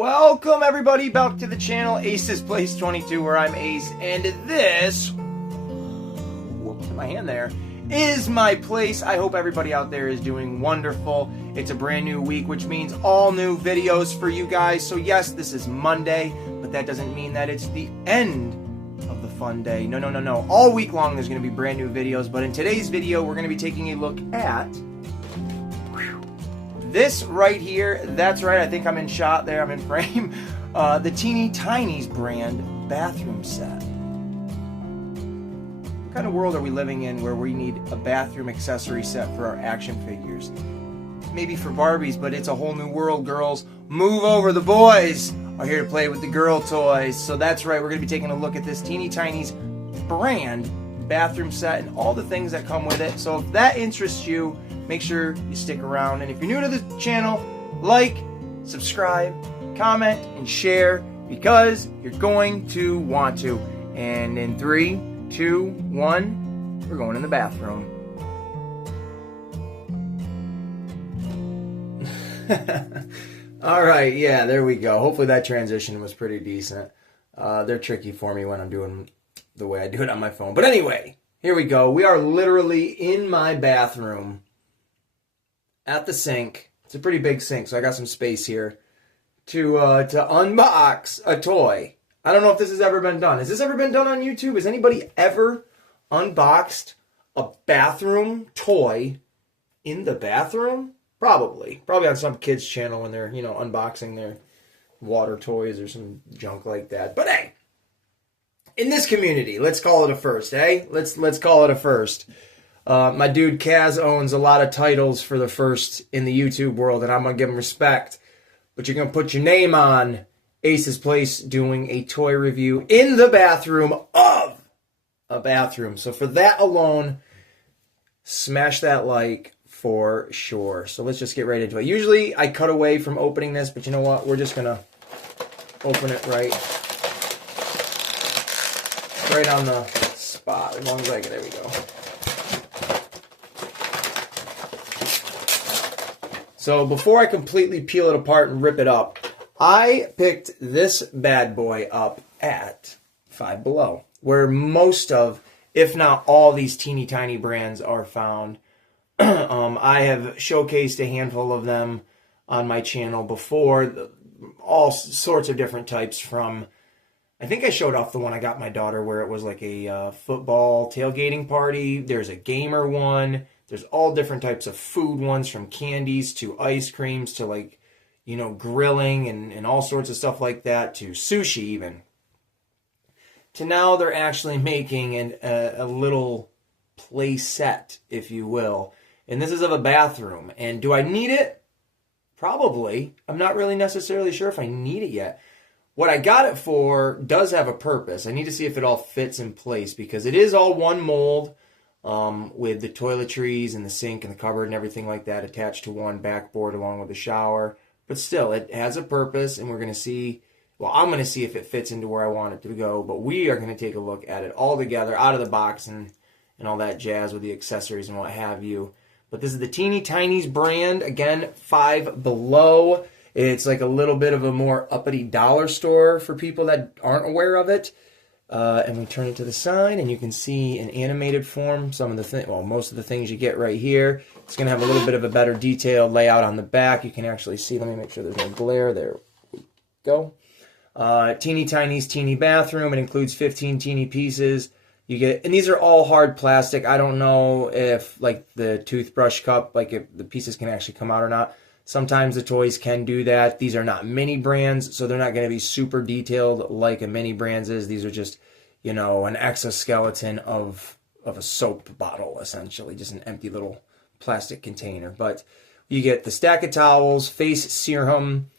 Welcome everybody back to the channel, Ace's Place 22, where I'm Ace, and this, whoops, in my hand there, is my place. I hope everybody out there is doing wonderful. It's a brand new week, which means all new videos for you guys. So yes, this is Monday, but that doesn't mean that it's the end of the fun day. No. All week long there's going to be brand new videos, but in today's video we're going to be taking a look at this right here. That's right, I think I'm in shot there, I'm in frame. The Teeny Tinies brand bathroom set. What kind of world are we living in where we need a bathroom accessory set for our action figures? Maybe for Barbies, but it's a whole new world, girls. Move over, the boys are here to play with the girl toys. So that's right, we're going to be taking a look at this Teeny Tinies brand bathroom set and all the things that come with it. So if that interests you, make sure you stick around. And if you're new to the channel, like, subscribe, comment, and share, because you're going to want to. And in 3, 2, 1, we're going in the bathroom. All right, yeah, there we go. Hopefully that transition was pretty decent. They're tricky for me when I'm doing the way I do it on my phone. But anyway, here we go. We are literally in my bathroom at the sink. It's a pretty big sink, so I got some space here to unbox a toy. I don't know if this has ever been done. Has this ever been done on YouTube? Has anybody ever unboxed a bathroom toy in the bathroom? Probably on some kids channel when they're, unboxing their water toys or some junk like that. But hey, in this community, let's call it a first, eh? Let's call it a first. My dude Kaz owns a lot of titles for the first in the YouTube world, and I'm going to give him respect. But you're going to put your name on Ace's Place doing a toy review in the bathroom of a bathroom. So for that alone, smash that like for sure. So let's just get right into it. Usually I cut away from opening this, but you know what? We're just going to open it right on the spot. As long as I get, there we go. So before I completely peel it apart and rip it up, I picked this bad boy up at Five Below, where most of, if not all, these teeny tiny brands are found. I have showcased a handful of them on my channel before, all sorts of different types from, I think I showed off the one I got my daughter where it was like a football tailgating party. There's a gamer one. There's all different types of food ones, from candies to ice creams to grilling and all sorts of stuff like that, to sushi even. To now they're actually making a little play set, if you will. And this is of a bathroom. And do I need it? Probably. I'm not really necessarily sure if I need it yet. What I got it for does have a purpose. I need to see if it all fits in place, because it is all one mold with the toiletries and the sink and the cupboard and everything like that attached to one backboard along with the shower. But still, it has a purpose, and we're going to see, well, I'm going to see if it fits into where I want it to go. But we are going to take a look at it all together, out of the box and all that jazz with the accessories and what have you. But this is the Teeny Tinies brand. Again, Five Below. It's like a little bit of a more uppity dollar store for people that aren't aware of it. And we turn it to the side, and you can see in animated form some of the most of the things you get right here. It's going to have a little bit of a better detailed layout on the back. You can actually see. Let me make sure there's no glare. There we go. Teeny Tinies Teeny Bathroom. It includes 15 teeny pieces. You get, and these are all hard plastic. I don't know if, like the toothbrush cup, like if the pieces can actually come out or not. Sometimes the toys can do that. These are not mini brands, so they're not going to be super detailed like a mini brands is. These are just, an exoskeleton of a soap bottle, essentially, just an empty little plastic container. But you get the stack of towels, face serum,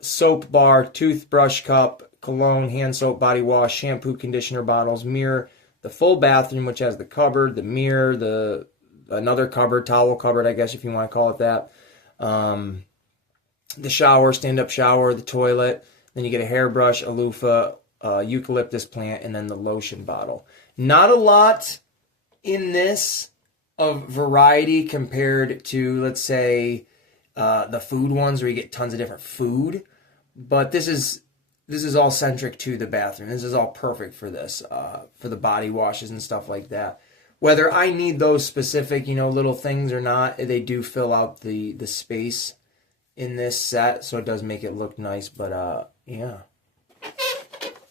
soap bar, toothbrush cup, cologne, hand soap, body wash, shampoo, conditioner bottles, mirror, the full bathroom, which has the cupboard, the mirror, another cupboard, towel cupboard, I guess if you want to call it that. The shower, stand-up shower, the toilet. Then you get a hairbrush, a loofah, eucalyptus plant, and then the lotion bottle. Not a lot in this of variety compared to, let's say, the food ones where you get tons of different food. But this is all centric to the bathroom. This is all perfect for this, for the body washes and stuff like that. Whether I need those specific, little things or not, they do fill out the space in this set, so it does make it look nice. But yeah.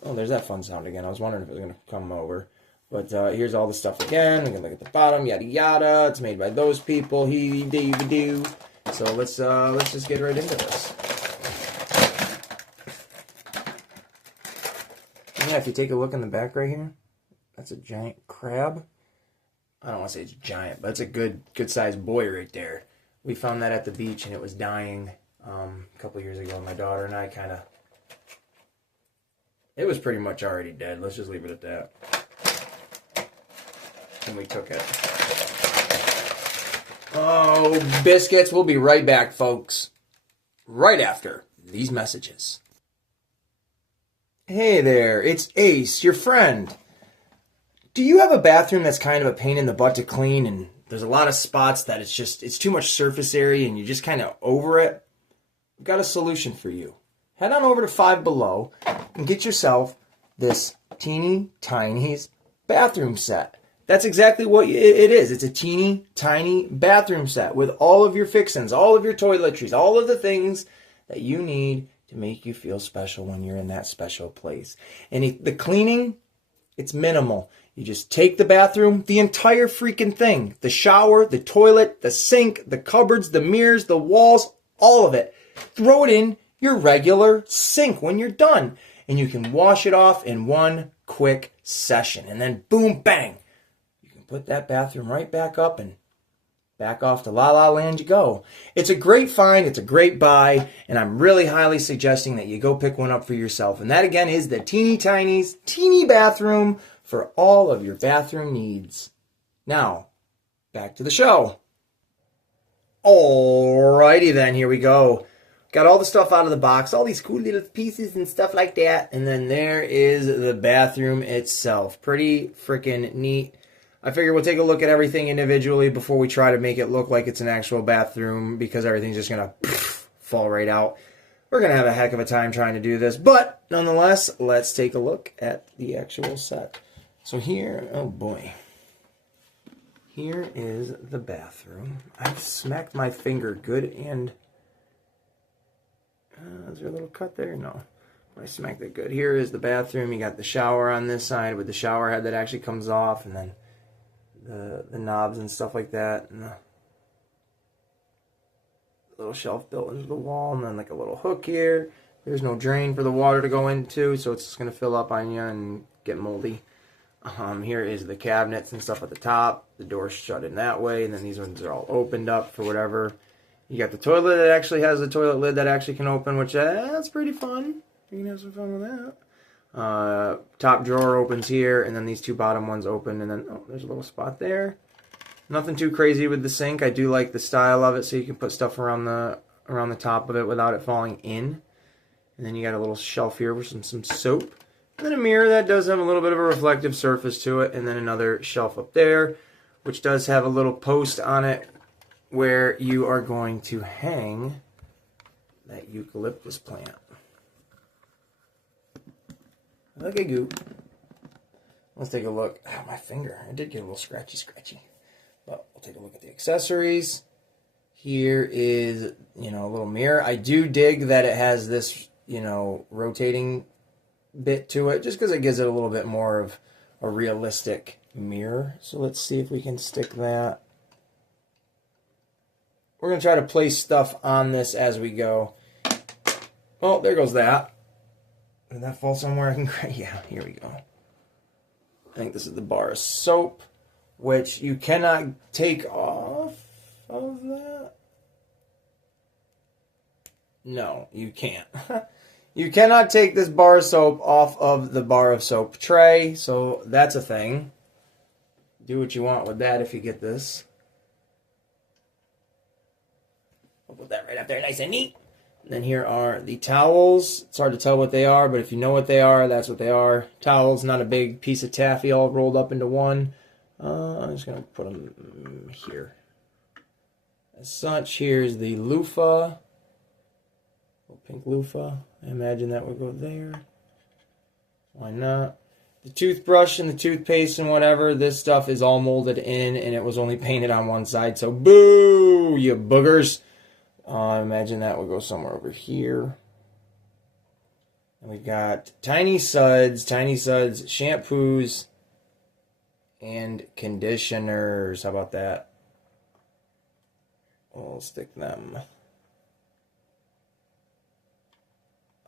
Oh, there's that fun sound again. I was wondering if it was going to come over. But here's all the stuff again. We can look at the bottom, yada yada. It's made by those people. He do. So let's just get right into this. Yeah, if you take a look in the back right here, that's a giant crab. I don't want to say it's giant, but it's a good sized buoy right there. We found that at the beach and it was dying a couple years ago. My daughter and I it was pretty much already dead. Let's just leave it at that. And we took it. Oh, biscuits. We'll be right back, folks. Right after these messages. Hey there, it's Ace, your friend. Do you have a bathroom that's kind of a pain in the butt to clean and there's a lot of spots that it's too much surface area and you're just kind of over it? I've got a solution for you. Head on over to Five Below and get yourself this Teeny Tinies bathroom set. That's exactly what it is. It's a teeny tiny bathroom set with all of your fixings, all of your toiletries, all of the things that you need to make you feel special when you're in that special place. And the cleaning, it's minimal. You just take the bathroom, the entire freaking thing, the shower, the toilet, the sink, the cupboards, the mirrors, the walls, all of it. Throw it in your regular sink when you're done. And you can wash it off in one quick session. And then boom, bang. You can put that bathroom right back up and back off to La La Land you go. It's a great find. It's a great buy. And I'm really highly suggesting that you go pick one up for yourself. And that again is the Teeny Tinies Teeny Bathroom for all of your bathroom needs. Now, back to the show. Alrighty then, here we go. Got all the stuff out of the box, all these cool little pieces and stuff like that. And then there is the bathroom itself. Pretty freaking neat. I figure we'll take a look at everything individually before we try to make it look like it's an actual bathroom because everything's just going to fall right out. We're going to have a heck of a time trying to do this. But nonetheless, let's take a look at the actual set. So here, oh boy. Here is the bathroom. I've smacked my finger good and... is there a little cut there? No. I smacked it good. Here is the bathroom. You got the shower on this side with the shower head that actually comes off, and then the knobs and stuff like that, and the little shelf built into the wall, and then like a little hook here. There's no drain for the water to go into, so it's just going to fill up on you and get moldy. Here is the cabinets and stuff at the top. The door's shut in that way, and then these ones are all opened up for whatever. You got the toilet that actually has a toilet lid that actually can open, which that's pretty fun. You can have some fun with that. Top drawer opens here, and then these two bottom ones open, and then, oh, there's a little spot there. Nothing too crazy with the sink. I do like the style of it, so you can put stuff around the top of it without it falling in. And then you got a little shelf here with some soap. And then a mirror that does have a little bit of a reflective surface to it, and then another shelf up there, which does have a little post on it where you are going to hang that eucalyptus plant. Look at goop. Let's take a look. Oh, my finger. I did get a little scratchy. But we'll take a look at the accessories. Here is, a little mirror. I do dig that it has this, rotating bit to it, just because it gives it a little bit more of a realistic mirror. So let's see if we can stick that. We're going to try to place stuff on this as we go. Oh, there goes that. Did that fall somewhere? I can, yeah, here we go. I think this is the bar of soap, which you cannot take off of that. No, you can't. You cannot take this bar of soap off of the bar of soap tray, so that's a thing. Do what you want with that if you get this. I'll put that right up there nice and neat. And then here are the towels. It's hard to tell what they are, but if you know what they are, that's what they are. Towels, not a big piece of taffy all rolled up into one. I'm just going to put them here. As such, here's the loofah. Pink loofah. I imagine that would go there. Why not? The toothbrush and the toothpaste and whatever, this stuff is all molded in, and it was only painted on one side. So boo, you boogers. I imagine that would go somewhere over here. And we got tiny suds, shampoos, and conditioners. How about that? We'll stick them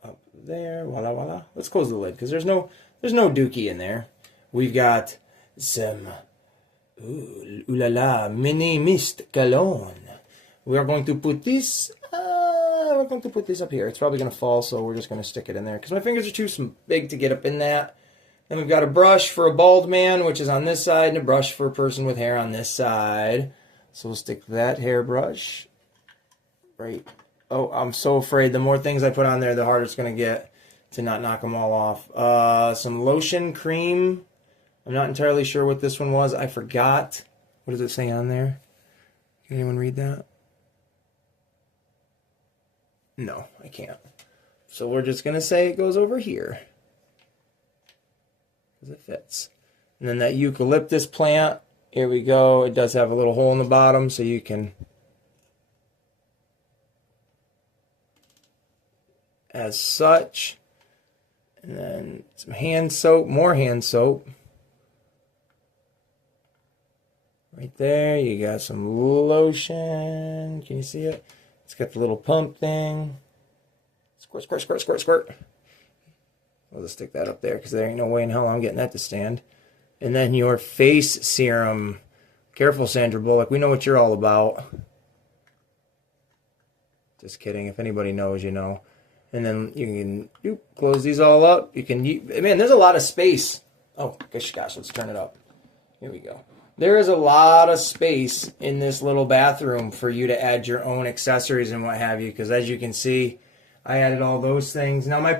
up there. Voila, voila. Let's close the lid because there's no dookie in there. We've got some ooh la la mini mist cologne. We are going to put this. We're going to put this up here. It's probably going to fall, so we're just going to stick it in there because my fingers are too big to get up in that. Then we've got a brush for a bald man, which is on this side, and a brush for a person with hair on this side. So we'll stick that hairbrush right. Oh, I'm so afraid the more things I put on there, the harder it's going to get to not knock them all off. Some lotion, cream. I'm not entirely sure what this one was. I forgot. What does it say on there? Can anyone read that? No, I can't. So we're just going to say it goes over here. Because it fits. And then that eucalyptus plant. Here we go. It does have a little hole in the bottom so you can, as such. And then some hand soap, more hand soap. Right there, you got some lotion. Can you see it? It's got the little pump thing. Squirt, squirt, squirt, squirt, squirt. We'll just stick that up there because there ain't no way in hell I'm getting that to stand. And then your face serum. Careful, Sandra Bullock. We know what you're all about. Just kidding. If anybody knows, you know. And then you can close these all up. You can, man, there's a lot of space. Oh, gosh, let's turn it up. Here we go. There is a lot of space in this little bathroom for you to add your own accessories and what have you. Because as you can see, I added all those things. Now, my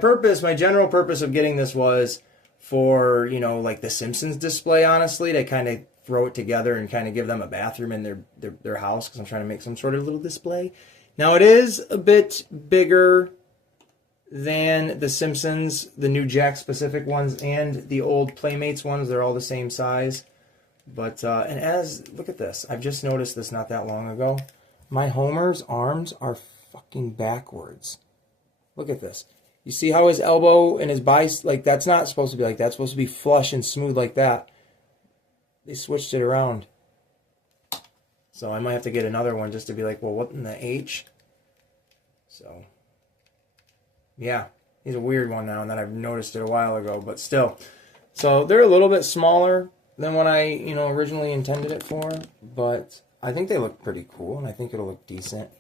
general purpose of getting this was for, you know, like the Simpsons display, honestly, to kind of throw it together and kind of give them a bathroom in their house. Because I'm trying to make some sort of little display. Now, it is a bit bigger than the Simpsons, the new Jack specific ones, and the old Playmates ones. They're all the same size. But, look at this. I've just noticed this not that long ago. My Homer's arms are fucking backwards. Look at this. You see how his elbow and his bicep, like, that's not supposed to be like that. It's supposed to be flush and smooth like that. They switched it around. So I might have to get another one just to be like, well, what in the H? So, yeah. He's a weird one now, and then I've noticed it a while ago, but still. So they're a little bit smaller than what I, originally intended it for, but I think they look pretty cool, and I think it'll look decent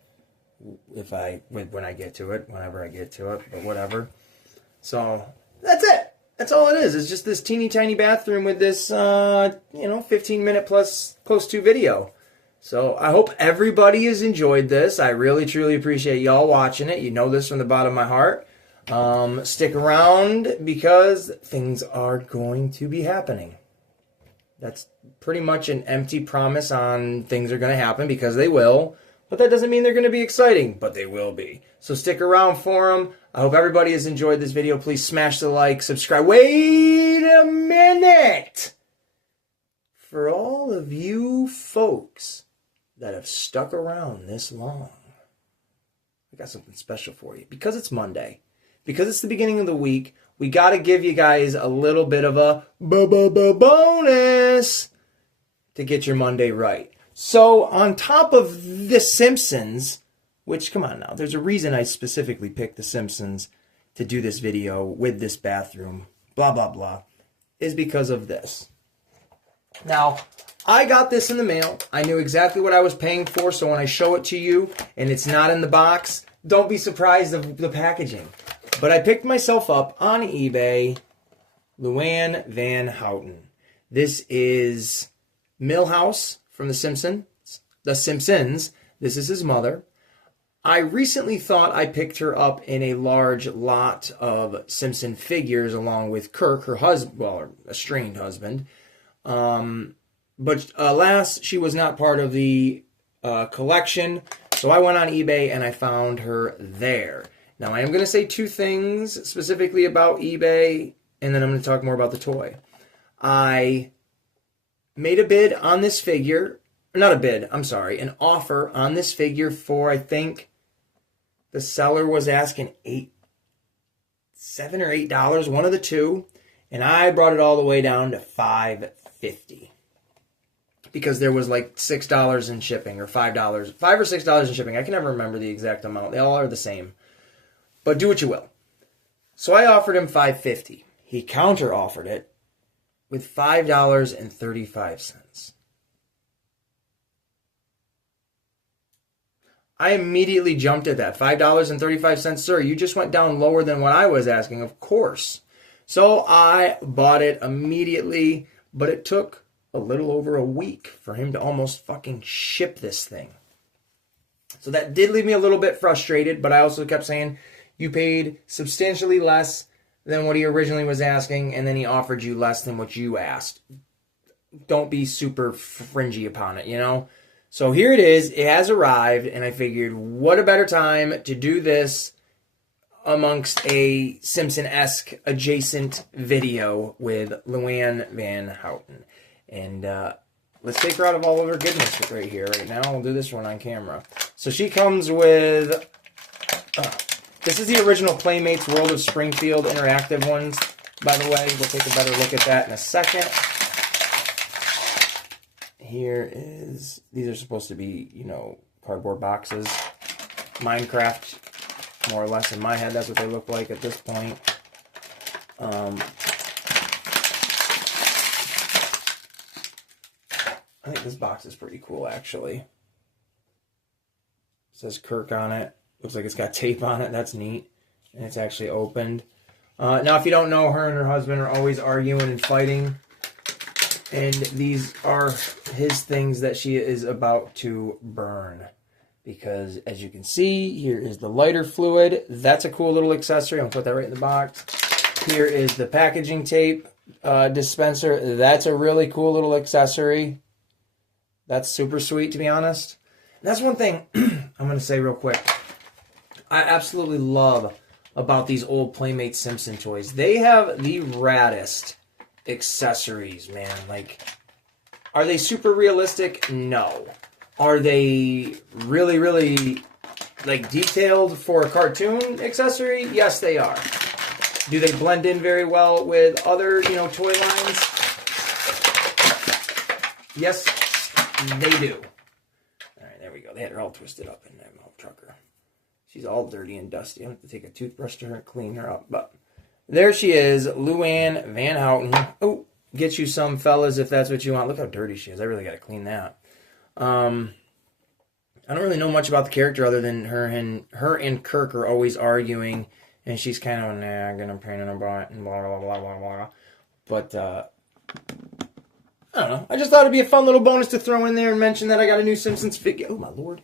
when I get to it, whenever I get to it, but whatever. So that's it. That's all it is. It's just this teeny tiny bathroom with this, 15-minute plus close to video. So I hope everybody has enjoyed this. I really, truly appreciate y'all watching it. You know this from the bottom of my heart. Stick around because things are going to be happening. That's pretty much an empty promise on things are going to happen because they will. But that doesn't mean they're going to be exciting, but they will be. So stick around for them. I hope everybody has enjoyed this video. Please smash the like, subscribe. Wait a minute! For all of you folks that have stuck around this long, I got something special for you. Because it's Monday, because it's the beginning of the week, we got to give you guys a little bit of a bonus to get your Monday right. So on top of The Simpsons, which, come on now, there's a reason I specifically picked The Simpsons to do this video with this bathroom, blah, blah, blah, is because of this. Now, I got this in the mail. I knew exactly what I was paying for, so when I show it to you and it's not in the box, don't be surprised of the packaging. But I picked myself up on eBay, Luann Van Houten. This is Milhouse from The Simpsons. This is his mother. I recently thought I picked her up in a large lot of Simpson figures along with Kirk, her husband, well, her estranged husband. But alas, she was not part of the collection. So I went on eBay and I found her there. Now, I am going to say two things specifically about eBay, and then I'm going to talk more about the toy. I made a bid on this figure. Not a bid, I'm sorry. An offer on this figure for, I think, the seller was asking $7 or $8, one of the two. And I brought it all the way down to $5.50. Because there was like $6 in shipping, or $5, $5 or $6 in shipping. I can never remember the exact amount. They all are the same. But do what you will. So I offered him $5.50. He counter offered it with $5.35. I immediately jumped at that. $5.35, sir. You just went down lower than what I was asking, of course. So I bought it immediately, but it took a little over a week for him to almost fucking ship this thing. So that did leave me a little bit frustrated, but I also kept saying, you paid substantially less than what he originally was asking, and then he offered you less than what you asked. Don't be super fringy upon it, you know? So here it is. It has arrived, and I figured, what a better time to do this amongst a Simpson-esque adjacent video with Luann Van Houten. And let's take her out of all of her goodness right here, right now. We'll do this one on camera. So she comes with... this is the original Playmates World of Springfield interactive ones, by the way. We'll take a better look at that in a second. Here is... These are supposed to be, you know, cardboard boxes. Minecraft, more or less in my head, that's what they look like at this point. I think this box is pretty cool, actually. It says Kirk on it. Looks like it's got tape on it. That's neat. And it's actually opened. Now, if you don't know, her and her husband are always arguing and fighting. And these are his things that she is about to burn. Because, as you can see, here is the lighter fluid. That's a cool little accessory. I'm going to put that right in the box. Here is the packaging tape dispenser. That's a really cool little accessory. That's super sweet, to be honest. And that's one thing I'm going to say real quick. I absolutely love about these old Playmate Simpson toys. They have the raddest accessories, man. Like, are they super realistic? No. Are they really, really, like, detailed for a cartoon accessory? Yes, they are. Do they blend in very well with other, you know, toy lines? Yes, they do. All right, there we go. They had her all twisted up in that mouth trucker. She's all dirty and dusty. I have to take a toothbrush to her and clean her up. But there she is, Luann Van Houten. Oh, get you some, fellas, if that's what you want. Look how dirty she is. I really got to clean that. I don't really know much about the character other than her and Kirk are always arguing, and she's kind of a nag and a pain in the butt and blah, blah, blah, blah, blah. But, I don't know. I just thought it'd be a fun little bonus to throw in there and mention that I got a new Simpsons figure. Oh, my Lord.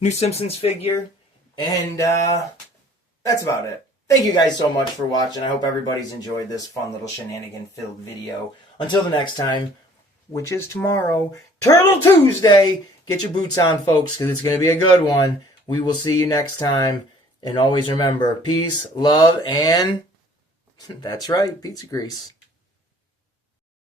New Simpsons figure. And, that's about it. Thank you guys so much for watching. I hope everybody's enjoyed this fun little shenanigan-filled video. Until the next time, which is tomorrow, Turtle Tuesday. Get your boots on, folks, because it's going to be a good one. We will see you next time. And always remember, peace, love, and that's right, pizza grease.